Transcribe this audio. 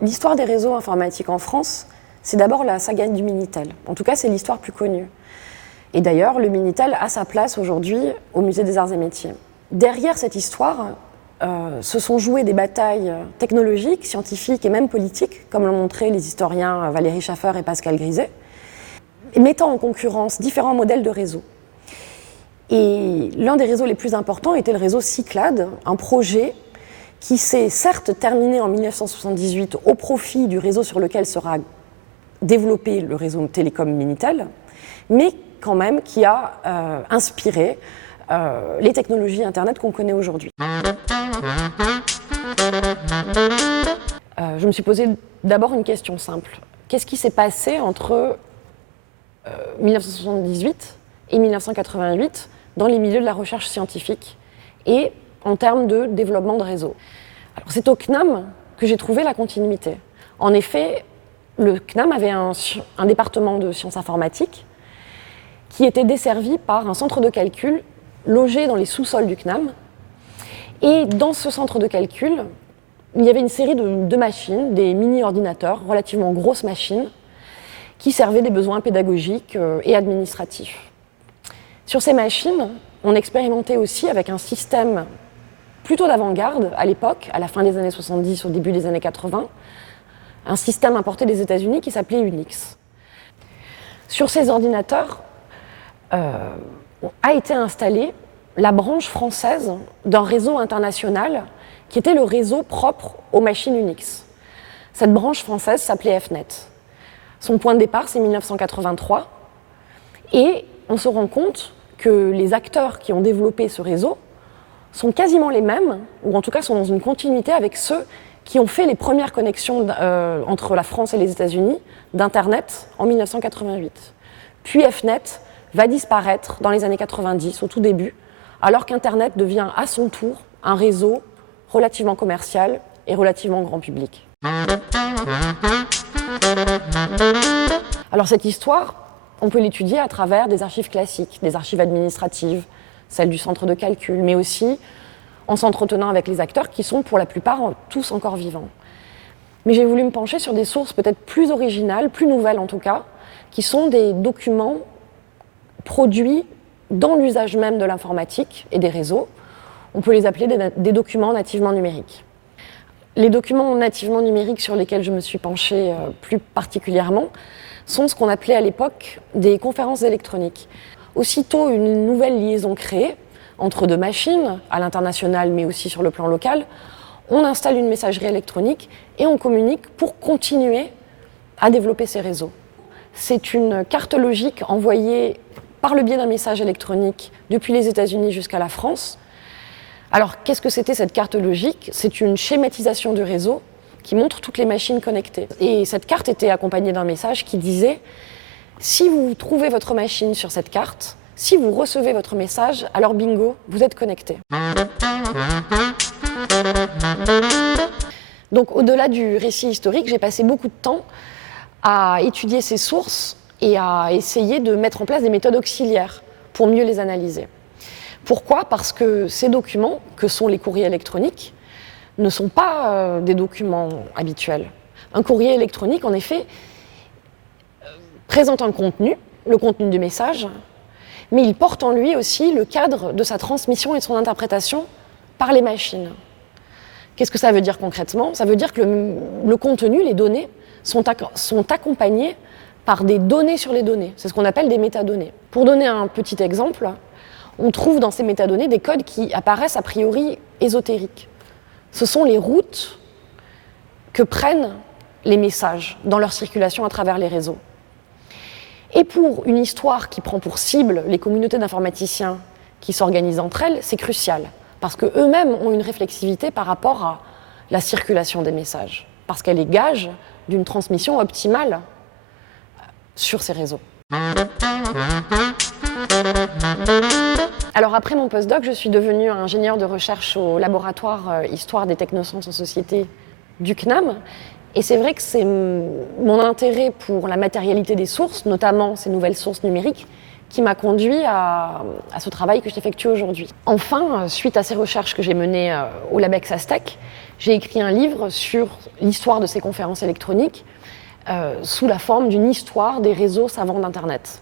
L'histoire des réseaux informatiques en France, c'est d'abord la saga du Minitel. En tout cas, c'est l'histoire plus connue. Et d'ailleurs, le Minitel a sa place aujourd'hui au Musée des Arts et Métiers. Derrière cette histoire, se sont jouées des batailles technologiques, scientifiques et même politiques, comme l'ont montré les historiens Valérie Schaffer et Pascal Griset, mettant en concurrence différents modèles de réseaux. Et l'un des réseaux les plus importants était le réseau Cyclade, un projet qui s'est certes terminé en 1978 au profit du réseau sur lequel sera développé le réseau télécom Minitel, mais quand même qui a inspiré les technologies Internet qu'on connaît aujourd'hui. Je me suis posé d'abord une question simple. Qu'est-ce qui s'est passé entre 1978 et 1988 dans les milieux de la recherche scientifique et en termes de développement de réseau? Alors, c'est au CNAM que j'ai trouvé la continuité. En effet, le CNAM avait un département de sciences informatiques qui était desservi par un centre de calcul logé dans les sous-sols du CNAM. Et dans ce centre de calcul, il y avait une série de machines, des mini-ordinateurs, relativement grosses machines, qui servaient des besoins pédagogiques et administratifs. Sur ces machines, on expérimentait aussi avec un système plutôt d'avant-garde à l'époque, à la fin des années 70, au début des années 80, un système importé des États-Unis qui s'appelait Unix. Sur ces ordinateurs a été installée la branche française d'un réseau international qui était le réseau propre aux machines Unix. Cette branche française s'appelait FNet. Son point de départ, c'est 1983, et on se rend compte que les acteurs qui ont développé ce réseau sont quasiment les mêmes, ou en tout cas sont dans une continuité avec ceux qui ont fait les premières connexions entre la France et les États-Unis d'Internet en 1988. Puis FNet va disparaître dans les années 90, au tout début, alors qu'Internet devient à son tour un réseau relativement commercial et relativement grand public. Alors cette histoire, on peut l'étudier à travers des archives classiques, des archives administratives, celles du centre de calcul, mais aussi en s'entretenant avec les acteurs qui sont pour la plupart tous encore vivants. Mais j'ai voulu me pencher sur des sources peut-être plus originales, plus nouvelles en tout cas, qui sont des documents produits dans l'usage même de l'informatique et des réseaux. On peut les appeler des documents nativement numériques. Les documents nativement numériques sur lesquels je me suis penchée plus particulièrement sont ce qu'on appelait à l'époque des conférences électroniques. Aussitôt une nouvelle liaison créée entre deux machines, à l'international mais aussi sur le plan local, on installe une messagerie électronique et on communique pour continuer à développer ces réseaux. C'est une carte logique envoyée par le biais d'un message électronique depuis les États-Unis jusqu'à la France. Alors, qu'est-ce que c'était cette carte logique ? C'est une schématisation du réseau qui montre toutes les machines connectées. Et cette carte était accompagnée d'un message qui disait « Si vous trouvez votre machine sur cette carte, si vous recevez votre message, alors bingo, vous êtes connecté. » Donc, au-delà du récit historique, j'ai passé beaucoup de temps à étudier ces sources et à essayer de mettre en place des méthodes auxiliaires pour mieux les analyser. Pourquoi ? Parce que ces documents, que sont les courriers électroniques, ne sont pas des documents habituels. Un courrier électronique, en effet, présente un contenu, le contenu du message, mais il porte en lui aussi le cadre de sa transmission et de son interprétation par les machines. Qu'est-ce que ça veut dire concrètement ? Ça veut dire que le contenu, les données, sont accompagnés par des données sur les données. C'est ce qu'on appelle des métadonnées. Pour donner un petit exemple, on trouve dans ces métadonnées des codes qui apparaissent a priori ésotériques. Ce sont les routes que prennent les messages dans leur circulation à travers les réseaux. Et pour une histoire qui prend pour cible les communautés d'informaticiens qui s'organisent entre elles, c'est crucial, parce qu'eux-mêmes ont une réflexivité par rapport à la circulation des messages, parce qu'elle est gage d'une transmission optimale sur ces réseaux. Alors après mon postdoc, je suis devenue ingénieure de recherche au laboratoire Histoire des technosciences en société du CNAM. Et c'est vrai que c'est mon intérêt pour la matérialité des sources, notamment ces nouvelles sources numériques, qui m'a conduit à ce travail que j'effectue aujourd'hui. Enfin, suite à ces recherches que j'ai menées au Labex Aztec, j'ai écrit un livre sur l'histoire de ces conférences électroniques sous la forme d'une histoire des réseaux savants d'Internet.